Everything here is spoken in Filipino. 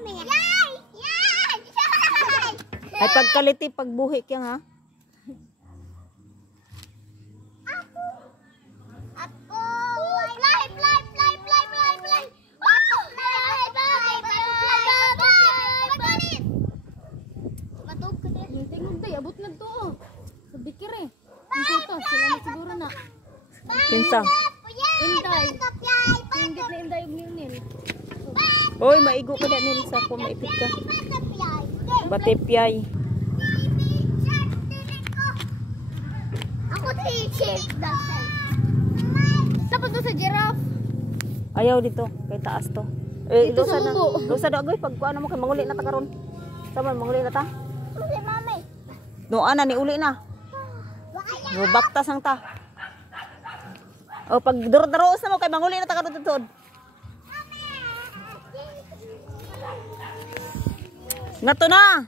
Yay! Yay! Ay pagkaliti pagbuhi kya ha. Ako. Fly, fly, fly, fly, fly, fly. Butterfly, butterfly. Matog ka din. Yung tingog day, abot na to. Sa bikir eh. Ang suto, sila na siguro na. Kinsa? Inday. Singgit na inday yung nil. Oy, maigo ka na nil sa ko maipit ka. Batipyay. Ako t-shirt. Tapos doon sa giraffe. Ayaw dito, kay taas to. Eh, Dito lusa sa na. mubo. Lusa na agoy pag ano mo kay manguli na ta karon. Sama manguli na ta. Kasi mami. No ana ni uli na. No baktas ang ta. O pag duro-duroos na mo kay manguli na ta karon tudod. Nato na.